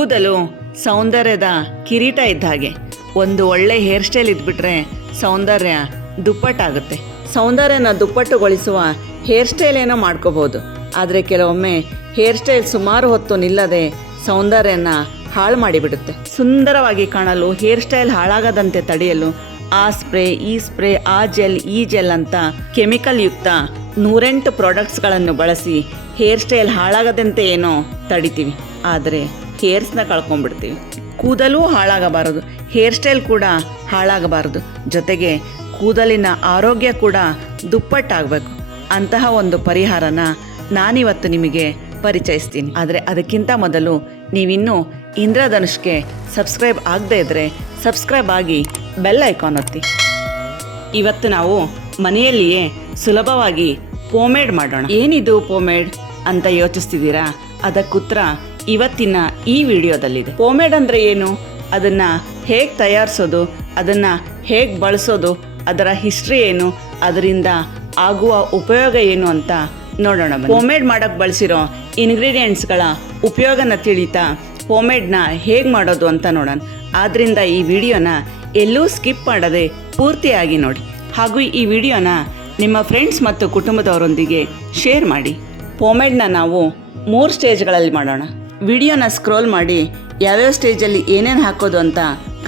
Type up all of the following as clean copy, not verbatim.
ಕೂದಲು ಸೌಂದರ್ಯದ ಕಿರೀಟ ಇದ್ದ ಹಾಗೆ. ಒಂದು ಒಳ್ಳೆ ಹೇರ್ ಸ್ಟೈಲ್ ಇದ್ಬಿಟ್ರೆ ಸೌಂದರ್ಯ ದುಪ್ಪಟ್ಟಾಗುತ್ತೆ. ಸೌಂದರ್ಯನ ದುಪ್ಪಟ್ಟುಗೊಳಿಸುವ ಹೇರ್ ಸ್ಟೈಲ್ ಏನೋ ಮಾಡ್ಕೋಬಹುದು, ಆದರೆ ಕೆಲವೊಮ್ಮೆ ಹೇರ್ ಸ್ಟೈಲ್ ಸುಮಾರು ಹೊತ್ತು ನಿಲ್ಲದೆ ಸೌಂದರ್ಯನ ಹಾಳು ಮಾಡಿಬಿಡುತ್ತೆ. ಸುಂದರವಾಗಿ ಕಾಣಲು ಹೇರ್ ಸ್ಟೈಲ್ ಹಾಳಾಗದಂತೆ ತಡೆಯಲು ಆ ಸ್ಪ್ರೇ, ಈ ಸ್ಪ್ರೇ, ಆ ಜೆಲ್, ಈ ಜೆಲ್ ಅಂತ ಕೆಮಿಕಲ್ ಯುಕ್ತ 108 ಪ್ರಾಡಕ್ಟ್ಸ್ಗಳನ್ನು ಬಳಸಿ ಹೇರ್ ಸ್ಟೈಲ್ ಹಾಳಾಗದಂತೆ ಏನೋ ತಡಿತೀವಿ, ಆದರೆ ಹೇರ್ಸ್ನ ಕಳ್ಕೊಂಡ್ಬಿಡ್ತೀವಿ. ಕೂದಲೂ ಹಾಳಾಗಬಾರದು, ಹೇರ್ ಸ್ಟೈಲ್ ಕೂಡ ಹಾಳಾಗಬಾರದು, ಜೊತೆಗೆ ಕೂದಲಿನ ಆರೋಗ್ಯ ಕೂಡ ದುಪ್ಪಟ್ಟಾಗಬೇಕು. ಅಂತಹ ಒಂದು ಪರಿಹಾರನ ನಾನಿವತ್ತು ನಿಮಗೆ ಪರಿಚಯಿಸ್ತೀನಿ. ಆದರೆ ಅದಕ್ಕಿಂತ ಮೊದಲು ನೀವಿನ್ನೂ ಇಂದ್ರಧನುಷ್ಗೆ ಸಬ್ಸ್ಕ್ರೈಬ್ ಆಗದೇ ಇದ್ದರೆ ಸಬ್ಸ್ಕ್ರೈಬ್ ಆಗಿ ಬೆಲ್ ಐಕಾನ್ ಒತ್ತಿ. ಇವತ್ತು ನಾವು ಮನೆಯಲ್ಲಿಯೇ ಸುಲಭವಾಗಿ ಪೋಮೇಡ್ ಮಾಡೋಣ. ಏನಿದು ಪೋಮೇಡ್ ಅಂತ ಯೋಚಿಸ್ತಿದ್ದೀರಾ? ಅದಕ್ಕುತ್ತರ ಇವತ್ತಿನ ಈ ವಿಡಿಯೋದಲ್ಲಿದೆ. ಪೋಮೇಡ್ ಅಂದರೆ ಏನು, ಅದನ್ನು ಹೇಗೆ ತಯಾರಿಸೋದು, ಅದನ್ನು ಹೇಗೆ ಬಳಸೋದು, ಅದರ ಹಿಸ್ಟ್ರಿ ಏನು, ಅದರಿಂದ ಆಗುವ ಉಪಯೋಗ ಏನು ಅಂತ ನೋಡೋಣ. ಪೋಮೇಡ್ ಮಾಡೋಕ್ಕೆ ಬಳಸಿರೋ ಇಂಗ್ರೀಡಿಯೆಂಟ್ಸ್ಗಳ ಉಪಯೋಗನ ತಿಳಿತಾ ಪೋಮೇಡ್ನ ಹೇಗೆ ಮಾಡೋದು ಅಂತ ನೋಡೋಣ. ಆದ್ದರಿಂದ ಈ ವಿಡಿಯೋನ ಎಲ್ಲೂ ಸ್ಕಿಪ್ ಮಾಡದೆ ಪೂರ್ತಿಯಾಗಿ ನೋಡಿ, ಹಾಗೂ ಈ ವಿಡಿಯೋನ ನಿಮ್ಮ ಫ್ರೆಂಡ್ಸ್ ಮತ್ತು ಕುಟುಂಬದವರೊಂದಿಗೆ ಶೇರ್ ಮಾಡಿ. ಪೋಮೇಡ್ನ ನಾವು 3 ಸ್ಟೇಜ್ಗಳಲ್ಲಿ ಮಾಡೋಣ. ವಿಡಿಯೋನ ಸ್ಕ್ರೋಲ್ ಮಾಡಿ ಯಾವ್ಯಾವ ಸ್ಟೇಜಲ್ಲಿ ಏನೇನು ಹಾಕೋದು ಅಂತ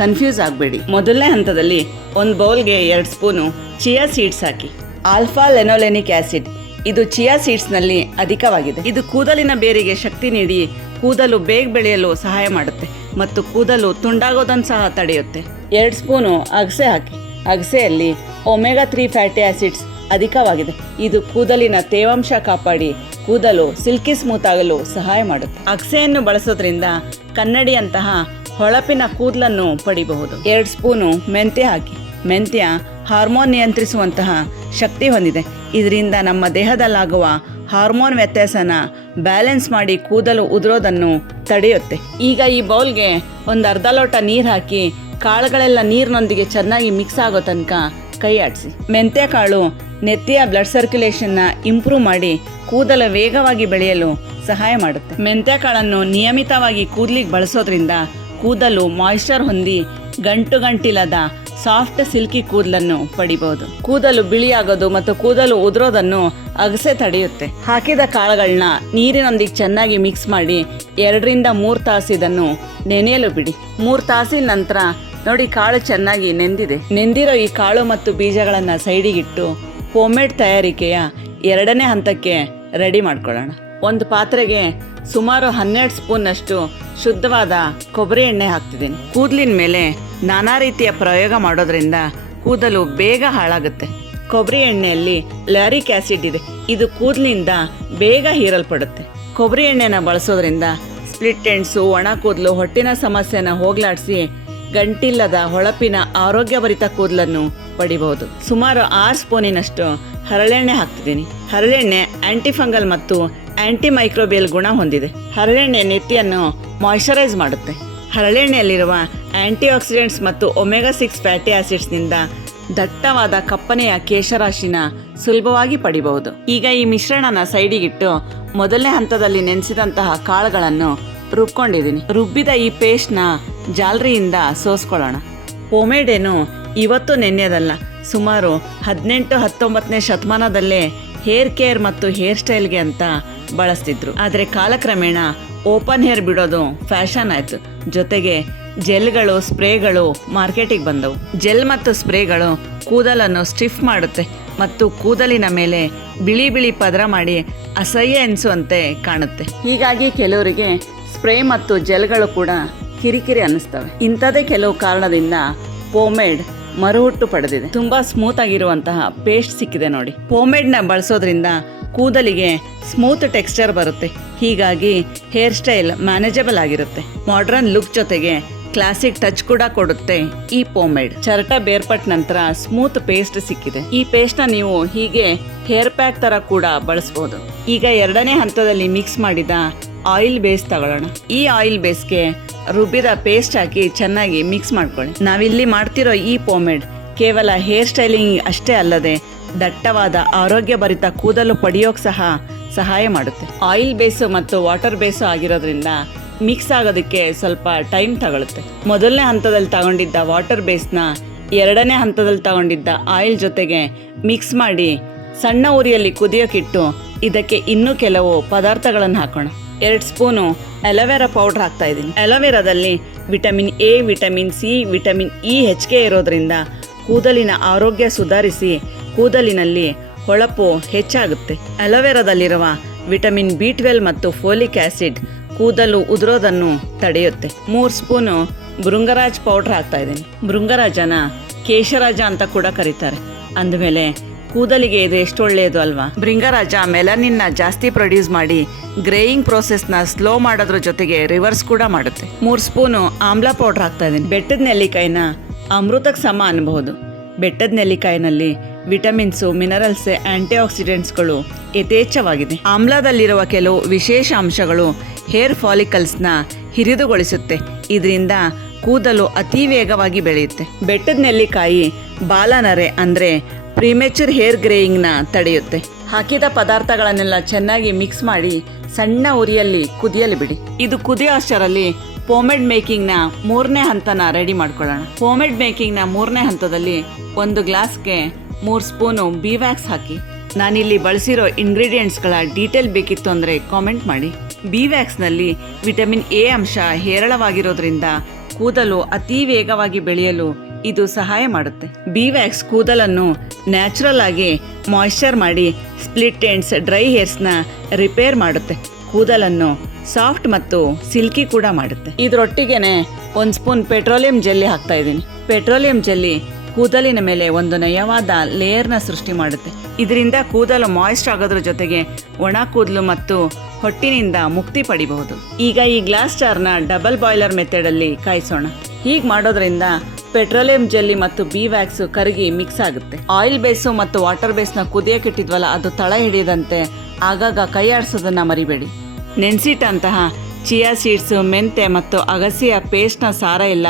ಕನ್ಫ್ಯೂಸ್ ಆಗಬೇಡಿ. ಮೊದಲನೇ ಹಂತದಲ್ಲಿ ಒಂದು ಬೌಲ್ಗೆ 2 ಸ್ಪೂನು ಚಿಯಾ ಸೀಡ್ಸ್ ಹಾಕಿ. ಆಲ್ಫಾ ಲೆನೋಲೆನಿಕ್ ಆ್ಯಸಿಡ್, ಇದು ಚಿಯಾ ಸೀಡ್ಸ್ನಲ್ಲಿ ಅಧಿಕವಾಗಿದೆ. ಇದು ಕೂದಲಿನ ಬೇರಿಗೆ ಶಕ್ತಿ ನೀಡಿ ಕೂದಲು ಬೇಗ ಬೆಳೆಯಲು ಸಹಾಯ ಮಾಡುತ್ತೆ ಮತ್ತು ಕೂದಲು ತುಂಡಾಗೋದನ್ನು ಸಹ ತಡೆಯುತ್ತೆ. 2 ಸ್ಪೂನು ಅಗಸೆ ಹಾಕಿ. ಅಗಸೆಯಲ್ಲಿ ಒಮೆಗಾ 3 ಫ್ಯಾಟಿ ಆಸಿಡ್ಸ್ ಅಧಿಕವಾಗಿದೆ. ಇದು ಕೂದಲಿನ ತೇವಾಂಶ ಕಾಪಾಡಿ ಕೂದಲು ಸಿಲ್ಕಿ ಸ್ಮೂತ್ ಆಗಲು ಸಹಾಯ ಮಾಡುತ್ತೆ. ಅಗಸೆಯನ್ನು ಬಳಸೋದ್ರಿಂದ ಕನ್ನಡಿಯಂತಹ ಹೊಳಪಿನ ಕೂದಲನ್ನು ಪಡಿಬಹುದು. 2 ಸ್ಪೂನು ಮೆಂತ್ಯ ಹಾಕಿ. ಮೆಂತ್ಯ ಹಾರ್ಮೋನ್ ನಿಯಂತ್ರಿಸುವಂತಹ ಶಕ್ತಿ ಹೊಂದಿದೆ. ಇದರಿಂದ ನಮ್ಮ ದೇಹದಲ್ಲಾಗುವ ಹಾರ್ಮೋನ್ ವ್ಯತ್ಯಾಸನ ಬ್ಯಾಲೆನ್ಸ್ ಮಾಡಿ ಕೂದಲು ಉದುರೋದನ್ನು ತಡೆಯುತ್ತೆ. ಈಗ ಈ ಬೌಲ್ಗೆ ಒಂದು ಅರ್ಧ ಲೋಟ ನೀರು ಹಾಕಿ ಕಾಳುಗಳೆಲ್ಲ ನೀರಿನೊಂದಿಗೆ ಚೆನ್ನಾಗಿ ಮಿಕ್ಸ್ ಆಗೋ ತನಕ ಕೈ ಆಡಿಸಿ. ಮೆಂತ್ಯ ಕಾಳು ನೆತ್ತಿಯ ಬ್ಲಡ್ ಸರ್ಕ್ಯುಲೇಷನ್ನ ಇಂಪ್ರೂವ್ ಮಾಡಿ ಕೂದಲು ವೇಗವಾಗಿ ಬೆಳೆಯಲು ಸಹಾಯ ಮಾಡುತ್ತೆ. ಮೆಂತ್ಯ ಕಾಳನ್ನು ನಿಯಮಿತವಾಗಿ ಕೂದಲಿಗೆ ಬಳಸೋದ್ರಿಂದ ಕೂದಲು ಮಾಯಿಶ್ಚರ್ ಹೊಂದಿ ಗಂಟಿಲ್ಲದ ಸಾಫ್ಟ್ ಸಿಲ್ಕಿ ಕೂದಲನ್ನು ಪಡಿಬಹುದು. ಕೂದಲು ಬಿಳಿಯಾಗೋದು ಮತ್ತು ಕೂದಲು ಉದುರೋದನ್ನು ಅಗಸೆ ತಡೆಯುತ್ತೆ. ಹಾಕಿದ ಕಾಳುಗಳನ್ನ ನೀರಿನೊಂದಿಗೆ ಚೆನ್ನಾಗಿ ಮಿಕ್ಸ್ ಮಾಡಿ 2 ರಿಂದ 3 ತಾಸು ಇದನ್ನು ನೆನೆಯಲು ಬಿಡಿ. 3 ತಾಸಿನ ನಂತರ ನೋಡಿ, ಕಾಳು ಚೆನ್ನಾಗಿ ನೆಂದಿದೆ. ನೆಂದಿರೋ ಈ ಕಾಳು ಮತ್ತು ಬೀಜಗಳನ್ನು ಸೈಡಿಗಿಟ್ಟು ಪೋಮೇಡ್ ತಯಾರಿಕೆಯ 2ನೇ ಹಂತಕ್ಕೆ ರೆಡಿ ಮಾಡ್ಕೊಳ್ಳೋಣ. ಒಂದು ಪಾತ್ರೆಗೆ ಸುಮಾರು 12 ಸ್ಪೂನ್ನಷ್ಟು ಶುದ್ಧವಾದ ಕೊಬ್ಬರಿ ಎಣ್ಣೆ ಹಾಕ್ತಿದ್ದೀನಿ. ಕೂದಲಿನ ಮೇಲೆ ನಾನಾ ರೀತಿಯ ಪ್ರಯೋಗ ಮಾಡೋದ್ರಿಂದ ಕೂದಲು ಬೇಗ ಹಾಳಾಗುತ್ತೆ. ಕೊಬ್ಬರಿ ಎಣ್ಣೆಯಲ್ಲಿ ಲ್ಯಾರಿಕ್ ಆ್ಯಸಿಡ್ ಇದೆ. ಇದು ಕೂದಲಿಂದ ಬೇಗ ಹೀರಲ್ಪಡುತ್ತೆ. ಕೊಬ್ಬರಿ ಎಣ್ಣೆನ ಬಳಸೋದ್ರಿಂದ ಸ್ಪ್ಲಿಟ್ ಎಂಡ್ಸು, ಒಣ ಕೂದಲು, ಹೊಟ್ಟಿನ ಸಮಸ್ಯೆನ ಹೋಗ್ಲಾಡಿಸಿ ಗಂಟಿಲ್ಲದ ಹೊಳಪಿನ ಆರೋಗ್ಯಭರಿತ ಕೂದಲನ್ನು ಪಡಿಬಹುದು. ಸುಮಾರು 6 ಸ್ಪೂನಿನಷ್ಟು ಹರಳೆಣ್ಣೆ ಹಾಕ್ತಿದ್ದೀನಿ. ಹರಳೆಣ್ಣೆ ಆಂಟಿಫಂಗಲ್ ಮತ್ತು ಆಂಟಿ ಮೈಕ್ರೋಬಿಯಲ್ ಗುಣ ಹೊಂದಿದೆ. ಹರಳೆಣ್ಣೆ ನೆತ್ತಿಯನ್ನು ಮಾಯಿಶ್ಚರೈಸ್ ಮಾಡುತ್ತೆ. ಹರಳೆಣ್ಣೆಯಲ್ಲಿರುವ ಆಂಟಿ ಆಕ್ಸಿಡೆಂಟ್ಸ್ ಮತ್ತು ಒಮೆಗಾ 6 ಫ್ಯಾಟಿ ಆಸಿಡ್ಸ್ನಿಂದ ದಟ್ಟವಾದ ಕಪ್ಪನೆಯ ಕೇಶರಾಶಿನ ಸುಲಭವಾಗಿ ಪಡಿಬಹುದು. ಈಗ ಈ ಮಿಶ್ರಣನ ಸೈಡಿಗಿಟ್ಟು ಮೊದಲನೇ ಹಂತದಲ್ಲಿ ನೆನೆಸಿದಂತಹ ಕಾಳುಗಳನ್ನು ರುಬ್ಕೊಂಡಿದ್ದೀನಿ. ರುಬ್ಬಿದ ಈ ಪೇಸ್ಟ್ನ ಜಾಲರಿಯಿಂದ ಸೋಸ್ಕೊಳ್ಳೋಣ. ಪೋಮೇಡ್ ಏನು ಇವತ್ತು ನೆನೆಯೋದಲ್ಲ, ಸುಮಾರು 18-19ನೇ ಶತಮಾನದಲ್ಲೇ ಹೇರ್ ಕೇರ್ ಮತ್ತು ಹೇರ್ ಸ್ಟೈಲ್ಗೆ ಅಂತ ಬಳಸ್ತಿದ್ರು. ಆದರೆ ಕಾಲಕ್ರಮೇಣ ಓಪನ್ ಹೇರ್ ಬಿಡೋದು ಫ್ಯಾಷನ್ ಆಯಿತು. ಜೊತೆಗೆ ಜೆಲ್ಗಳು, ಸ್ಪ್ರೇಗಳು ಮಾರ್ಕೆಟಿಗೆ ಬಂದವು. ಜೆಲ್ ಮತ್ತು ಸ್ಪ್ರೇಗಳು ಕೂದಲನ್ನು ಸ್ಟಿಫ್ ಮಾಡುತ್ತೆ ಮತ್ತು ಕೂದಲಿನ ಮೇಲೆ ಬಿಳಿ ಬಿಳಿ ಪದರ ಮಾಡಿ ಅಸಹ್ಯ ಎನಿಸುವಂತೆ ಕಾಣುತ್ತೆ. ಹೀಗಾಗಿ ಕೆಲವರಿಗೆ ಸ್ಪ್ರೇ ಮತ್ತು ಜೆಲ್ಗಳು ಕೂಡ ಕಿರಿಕಿರಿ ಅನ್ನಿಸ್ತವೆ. ಇಂಥದೇ ಕೆಲವು ಕಾರಣದಿಂದ ಪೋಮೇಡ್ ಮರುಹುಟ್ಟು ಪಡೆದಿದೆ. ತುಂಬ ಸ್ಮೂತ್ ಆಗಿರುವಂತಹ ಪೇಸ್ಟ್ ಸಿಕ್ಕಿದೆ ನೋಡಿ. ಪೋಮೇಡ್ನ ಬಳಸೋದ್ರಿಂದ ಕೂದಲಿಗೆ ಸ್ಮೂತ್ ಟೆಕ್ಸ್ಚರ್ ಬರುತ್ತೆ. ಹೀಗಾಗಿ ಹೇರ್ ಸ್ಟೈಲ್ ಮ್ಯಾನೇಜಬಲ್ ಆಗಿರುತ್ತೆ. ಮಾಡರ್ನ್ ಲುಕ್ ಜೊತೆಗೆ ಕ್ಲಾಸಿಕ್ ಟಚ್ ಕೂಡ ಕೊಡುತ್ತೆ ಈ ಪೋಮೇಡ್. ಚರಟ ಬೇರ್ಪಟ್ಟ ನಂತರ ಸ್ಮೂತ್ ಪೇಸ್ಟ್ ಸಿಕ್ಕಿದೆ. ಈ ಪೇಸ್ಟ್ನ ನೀವು ಹೀಗೆ ಹೇರ್ ಪ್ಯಾಕ್ ತರ ಕೂಡ ಬಳಸಬಹುದು. ಈಗ 2ನೇ ಹಂತದಲ್ಲಿ ಮಿಕ್ಸ್ ಮಾಡಿದ ಆಯಿಲ್ ಬೇಸ್ ತಗೊಳ್ಳೋಣ. ಈ ಆಯಿಲ್ ಬೇಸ್ಗೆ ರುಬ್ಬಿದ ಪೇಸ್ಟ್ ಹಾಕಿ ಚೆನ್ನಾಗಿ ಮಿಕ್ಸ್ ಮಾಡ್ಕೊಳ್ಳಿ. ನಾವಿಲ್ಲಿ ಮಾಡ್ತಿರೋ ಈ ಪೋಮೇಡ್ ಕೇವಲ ಹೇರ್ ಸ್ಟೈಲಿಂಗ್ ಅಷ್ಟೇ ಅಲ್ಲದೆ ದಟ್ಟವಾದ ಆರೋಗ್ಯಭರಿತ ಕೂದಲು ಪಡೆಯೋಕೆ ಸಹ ಸಹಾಯ ಮಾಡುತ್ತೆ. ಆಯಿಲ್ ಬೇಸು ಮತ್ತು ವಾಟರ್ ಬೇಸು ಆಗಿರೋದ್ರಿಂದ ಮಿಕ್ಸ್ ಆಗೋದಕ್ಕೆ ಸ್ವಲ್ಪ ಟೈಮ್ ತಗೊಳುತ್ತೆ. ಮೊದಲನೇ ಹಂತದಲ್ಲಿ ತಗೊಂಡಿದ್ದ ವಾಟರ್ ಬೇಸ್ನ ಎರಡನೇ ಹಂತದಲ್ಲಿ ತಗೊಂಡಿದ್ದ ಆಯಿಲ್ ಜೊತೆಗೆ ಮಿಕ್ಸ್ ಮಾಡಿ ಸಣ್ಣ ಉರಿಯಲ್ಲಿ ಕುದಿಯೋಕ್ಕಿಟ್ಟು ಇದಕ್ಕೆ ಇನ್ನೂ ಕೆಲವು ಪದಾರ್ಥಗಳನ್ನು ಹಾಕೋಣ. 2 ಸ್ಪೂನು ಅಲೋವೆರಾ ಪೌಡ್ರ್ ಹಾಕ್ತಾ ಇದ್ದೀನಿ. ಅಲೋವೆರಾದಲ್ಲಿ vitamin A, vitamin C, vitamin E ಹೆಚ್ಚಿಗೆ ಇರೋದ್ರಿಂದ ಕೂದಲಿನ ಆರೋಗ್ಯ ಸುಧಾರಿಸಿ ಕೂದಲಿನಲ್ಲಿ ಹೊಳಪು ಹೆಚ್ಚಾಗುತ್ತೆ. ಅಲೋವೆರಾದಲ್ಲಿರುವ ವಿಟಮಿನ್ B12 ಮತ್ತು ಫೋಲಿಕ್ ಆಸಿಡ್ ಕೂದಲು ಉದುರೋದನ್ನು ತಡೆಯುತ್ತೆ. 3 ಸ್ಪೂನು ಭೃಂಗರಾಜ್ ಪೌಡ್ರ್ ಹಾಕ್ತಾ ಇದ್ದೀನಿ. ಭೃಂಗರಾಜನ ಕೇಶರಾಜ ಅಂತ ಕೂಡ ಕರೀತಾರೆ. ಅಂದಮೇಲೆ ಕೂದಲಿಗೆ ಇದು ಎಷ್ಟು ಒಳ್ಳೆಯದು ಅಲ್ವಾ. ಭೃಂಗರಾಜ ಮೆಲನಿನ್ನ ಜಾಸ್ತಿ ಪ್ರೊಡ್ಯೂಸ್ ಮಾಡಿ ಗ್ರೇಯಿಂಗ್ ಪ್ರೋಸೆಸ್ನ ಸ್ಲೋ ಮಾಡೋದ್ರ ಜೊತೆಗೆ ರಿವರ್ಸ್ ಕೂಡ ಮಾಡುತ್ತೆ. 3 ಸ್ಪೂನು ಆಮ್ಲ ಪೌಡ್ರ್ ಹಾಕ್ತಾ ಇದ್ದೀನಿ. ಬೆಟ್ಟದ ನೆಲ್ಲಿಕಾಯಿನ ಅಮೃತಕ್ಕೆ ಸಮ ಅನ್ಬಹುದು. ಬೆಟ್ಟದ ನೆಲ್ಲಿಕಾಯಿನಲ್ಲಿ ವಿಟಮಿನ್ಸು, ಮಿನರಲ್ಸ್, ಆಂಟಿ ಆಕ್ಸಿಡೆಂಟ್ಸ್ಗಳು ಯಥೇಚ್ಛವಾಗಿದೆ. ಆಮ್ಲದಲ್ಲಿರುವ ಕೆಲವು ವಿಶೇಷ ಅಂಶಗಳು ಹೇರ್ ಫಾಲಿಕಲ್ಸ್ನ ಹಿರಿದುಗೊಳಿಸುತ್ತೆ. ಇದರಿಂದ ಕೂದಲು ಅತಿ ವೇಗವಾಗಿ ಬೆಳೆಯುತ್ತೆ. ಬೆಟ್ಟದ ನೆಲ್ಲಿಕಾಯಿ ಬಾಲನರೆ ಅಂದರೆ ಪ್ರಿಮೆಚೂರ್ ಹೇರ್ ಗ್ರೇಯಿಂಗ್ನ ತಡೆಯುತ್ತೆ. ಹಾಕಿದ ಪದಾರ್ಥಗಳನ್ನೆಲ್ಲ ಚೆನ್ನಾಗಿ ಮಿಕ್ಸ್ ಮಾಡಿ ಸಣ್ಣ ಉರಿಯಲ್ಲಿ ಕುದಿಯಲು ಬಿಡಿ. ಇದು ಕುದಿಯೋ ಅಷ್ಟರಲ್ಲಿ ಪೋಮೆಡ್ ಮೇಕಿಂಗ್ನ 3ನೇ ಹಂತನ ರೆಡಿ ಮಾಡ್ಕೊಳ್ಳೋಣ. ಪೋಮೆಡ್ ಮೇಕಿಂಗ್ನ 3ನೇ ಹಂತದಲ್ಲಿ 1 ಗ್ಲಾಸ್ಗೆ 3 ಸ್ಪೂನು ಬಿ ವ್ಯಾಕ್ಸ್ ಹಾಕಿ. ನಾನಿಲ್ಲಿ ಬಳಸಿರೋ ಇಂಗ್ರೀಡಿಯೆಂಟ್ಸ್ಗಳ ಡೀಟೇಲ್ ಬೇಕಿತ್ತು ಅಂದರೆ ಕಾಮೆಂಟ್ ಮಾಡಿ. ಬಿ ವ್ಯಾಕ್ಸ್ನಲ್ಲಿ ವಿಟಮಿನ್ ಎ ಅಂಶ ಹೇರಳವಾಗಿರೋದ್ರಿಂದ ಕೂದಲು ಅತಿ ವೇಗವಾಗಿ ಬೆಳೆಯಲು ಇದು ಸಹಾಯ ಮಾಡುತ್ತೆ. ಬಿ ವ್ಯಾಕ್ಸ್ ಕೂದಲನ್ನು ನ್ಯಾಚುರಲ್ ಆಗಿ ಮಾಯಿಶ್ಚರ್ ಮಾಡಿ ಸ್ಪ್ಲಿಟ್ ಎಂಡ್ಸ್, ಡ್ರೈ ಹೇರ್ಸ್ನ ರಿಪೇರ್ ಮಾಡುತ್ತೆ. ಕೂದಲನ್ನು ಸಾಫ್ಟ್ ಮತ್ತು ಸಿಲ್ಕಿ ಕೂಡ ಮಾಡುತ್ತೆ. ಇದರೊಟ್ಟಿಗೆನೆ 1 ಸ್ಪೂನ್ ಪೆಟ್ರೋಲಿಯಂ ಜೆಲ್ಲಿ ಹಾಕ್ತಾ ಇದ್ದೀನಿ. ಪೆಟ್ರೋಲಿಯಂ ಜೆಲ್ಲಿ ಕೂದಲಿನ ಮೇಲೆ ಒಂದು ನಯವಾದ ಲೇಯರ್ನ ಸೃಷ್ಟಿ ಮಾಡುತ್ತೆ. ಇದರಿಂದ ಕೂದಲು ಮಾಯಿಸ್ಟ್ ಆಗೋದ್ರ ಜೊತೆಗೆ ಒಣ ಕೂದಲು ಮತ್ತು ಹೊಟ್ಟಿನಿಂದ ಮುಕ್ತಿ ಪಡಿಬಹುದು. ಈಗ ಈ ಗ್ಲಾಸ್ ಜಾರ್ನ ಡಬಲ್ ಬಾಯ್ಲರ್ ಮೆಥಡಲ್ಲಿ ಕಾಯಿಸೋಣ. ಹೀಗೆ ಮಾಡೋದ್ರಿಂದ ಪೆಟ್ರೋಲಿಯಂ ಜೆಲ್ಲಿ ಮತ್ತು ಬಿ ವ್ಯಾಕ್ಸ್ ಕರಗಿ ಮಿಕ್ಸ್ ಆಗುತ್ತೆ. ಆಯಿಲ್ ಬೇಸು ಮತ್ತು ವಾಟರ್ ಬೇಸ್ನ ಕುದಿಯಕ್ಕಿಟ್ಟಿದ್ವಲ್ಲ, ಅದು ತಳ ಹಿಡಿಯದಂತೆ ಆಗಾಗ ಕೈ ಆಡಿಸೋದನ್ನ ಮರಿಬೇಡಿ. ನೆನೆಸಿಟ್ಟಂತಹ ಚಿಯಾ ಸೀಡ್ಸು, ಮೆಂತೆ ಮತ್ತು ಅಗಸೆಯ ಪೇಸ್ಟ್ನ ಸಾರ ಎಲ್ಲ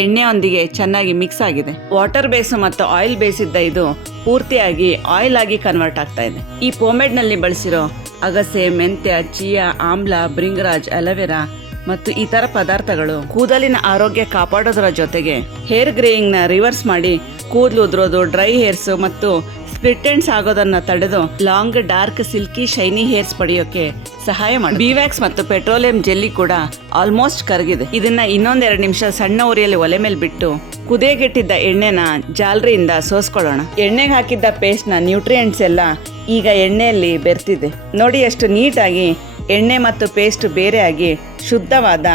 ಎಣ್ಣೆಯೊಂದಿಗೆ ಚೆನ್ನಾಗಿ ಮಿಕ್ಸ್ ಆಗಿದೆ. ವಾಟರ್ ಬೇಸು ಮತ್ತು ಆಯಿಲ್ ಬೇಸಿದ್ದ ಇದು ಪೂರ್ತಿಯಾಗಿ ಆಯಿಲ್ ಆಗಿ ಕನ್ವರ್ಟ್ ಆಗ್ತಾ ಇದೆ. ಈ ಪೋಮೆಡ್ನಲ್ಲಿ ಬಳಸಿರೋ ಅಗಸೆ, ಮೆಂತ್ಯ, ಚಿಯಾ, ಆಮ್ಲ, ಭೃಂಗರಾಜ್, ಅಲೋವೆರಾ ಮತ್ತು ಇತರ ಪದಾರ್ಥಗಳು ಕೂದಲಿನ ಆರೋಗ್ಯ ಕಾಪಾಡೋದರ ಜೊತೆಗೆ ಹೇರ್ ಗ್ರೇಯಿಂಗ್ನ ರಿವರ್ಸ್ ಮಾಡಿ ಕೂದಲು ಉದುರೋದು, ಡ್ರೈ ಹೇರ್ಸ್ ಮತ್ತು ಸ್ಪ್ಲಿಟ್ ಎಂಡ್ಸ್ ಆಗೋದನ್ನ ತಡೆದು long, dark, silky, shiny hairs ಪಡೆಯೋಕೆ ಸಹಾಯ ಮಾಡಿ. ಬಿ ವ್ಯಾಕ್ಸ್ ಮತ್ತು ಪೆಟ್ರೋಲಿಯಂ ಜೆಲ್ಲಿ ಕೂಡ ಆಲ್ಮೋಸ್ಟ್ ಕರಗಿದೆ. ಇದನ್ನ ಇನ್ನೊಂದ್ 2 ನಿಮಿಷ ಸಣ್ಣ ಉರಿಯಲ್ಲಿ ಒಲೆ ಮೇಲೆ ಬಿಟ್ಟು ಕುದಿಯಗಿಟ್ಟಿದ್ದ ಎಣ್ಣೆನ ಜಾಲರಿಯಿಂದ ಸೋಸ್ಕೊಳ್ಳೋಣ. ಎಣ್ಣೆಗೆ ಹಾಕಿದ್ದ ಪೇಸ್ಟ್ನ ನ್ಯೂಟ್ರಿಯೆಂಟ್ಸ್ ಎಲ್ಲ ಈಗ ಎಣ್ಣೆಯಲ್ಲಿ ಬೆರ್ತಿದೆ. ನೋಡಿ ಎಷ್ಟು ನೀಟಾಗಿ ಎಣ್ಣೆ ಮತ್ತು ಪೇಸ್ಟ್ ಬೇರೆ ಆಗಿ ಶುದ್ಧವಾದ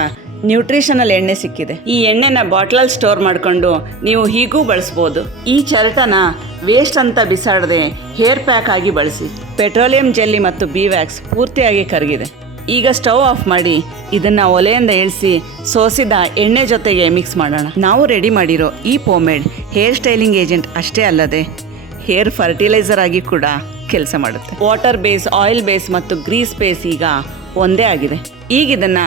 ನ್ಯೂಟ್ರಿಷನಲ್ ಎಣ್ಣೆ ಸಿಕ್ಕಿದೆ. ಈ ಎಣ್ಣೆನ ಬಾಟ್ಲಲ್ಲಿ ಸ್ಟೋರ್ ಮಾಡಿಕೊಂಡು ನೀವು ಹೀಗೂ ಬಳಸ್ಬೋದು. ಈ ಚರಟನ ವೇಸ್ಟ್ ಅಂತ ಬಿಸಾಡದೆ ಹೇರ್ ಪ್ಯಾಕ್ ಆಗಿ ಬಳಸಿ. ಪೆಟ್ರೋಲಿಯಂ ಜೆಲ್ಲಿ ಮತ್ತು ಬಿ ವ್ಯಾಕ್ಸ್ ಪೂರ್ತಿಯಾಗಿ ಕರಗಿದೆ. ಈಗ ಸ್ಟವ್ ಆಫ್ ಮಾಡಿ ಇದನ್ನ ಒಲೆಯಿಂದ ಇಳಿಸಿ ಸೋಸಿದ ಎಣ್ಣೆ ಜೊತೆಗೆ ಮಿಕ್ಸ್ ಮಾಡೋಣ. ನಾವು ರೆಡಿ ಮಾಡಿರೋ ಈ ಪೋಮೆಡ್ ಹೇರ್ ಸ್ಟೈಲಿಂಗ್ ಏಜೆಂಟ್ ಅಷ್ಟೇ ಅಲ್ಲದೆ ಹೇರ್ ಫರ್ಟಿಲೈಸರ್ ಆಗಿ ಕೂಡ ಕೆಲಸ ಮಾಡುತ್ತೆ. ವಾಟರ್ ಬೇಸ್, ಆಯಿಲ್ ಬೇಸ್ ಮತ್ತು ಗ್ರೀಸ್ ಬೇಸ್ ಈಗ ಒಂದೇ ಆಗಿದೆ. ಈಗ ಇದನ್ನ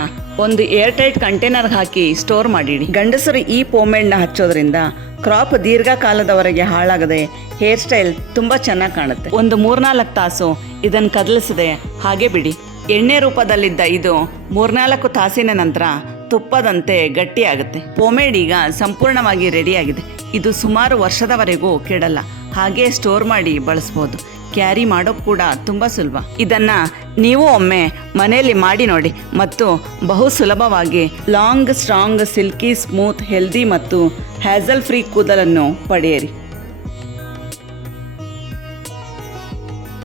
ಒಂದು ಏರ್ ಟೈಟ್ ಕಂಟೈನರ್ಗೆ ಹಾಕಿ ಸ್ಟೋರ್ ಮಾಡಿಡಿ. ಗಂಡಸರು ಈ ಪೋಮೆಡ್ನ ಹಚ್ಚೋದ್ರಿಂದ ಕ್ರಾಪ್ ದೀರ್ಘಕಾಲದವರೆಗೆ ಹಾಳಾಗದೆ ಹೇರ್ ಸ್ಟೈಲ್ ತುಂಬಾ ಚೆನ್ನಾಗಿ ಕಾಣುತ್ತೆ. ಒಂದು 3-4 ತಾಸು ಇದನ್ನು ಕದಲಿಸದೆ ಹಾಗೆ ಬಿಡಿ. ಎಣ್ಣೆ ರೂಪದಲ್ಲಿದ್ದ ಇದು 3-4 ತಾಸಿನ ನಂತರ ತುಪ್ಪದಂತೆ ಗಟ್ಟಿಯಾಗುತ್ತೆ. ಪೋಮೆಡ್ ಈಗ ಸಂಪೂರ್ಣವಾಗಿ ರೆಡಿಯಾಗಿದೆ. ಇದು ಸುಮಾರು ವರ್ಷದವರೆಗೂ ಕೆಡಲ್ಲ. ಹಾಗೆ ಸ್ಟೋರ್ ಮಾಡಿ ಬಳಸ್ಬೋದು. ಕ್ಯಾರಿ ಮಾಡೋಕ್ಕೆ ಕೂಡ ತುಂಬ ಸುಲಭ. ಇದನ್ನು ನೀವು ಒಮ್ಮೆ ಮನೆಯಲ್ಲಿ ಮಾಡಿ ನೋಡಿ ಮತ್ತು ಬಹು ಸುಲಭವಾಗಿ long, strong, silky, smooth, healthy ಮತ್ತು ಹ್ಯಾಸಲ್ ಫ್ರೀ ಕೂದಲನ್ನು ಪಡೆಯಿರಿ.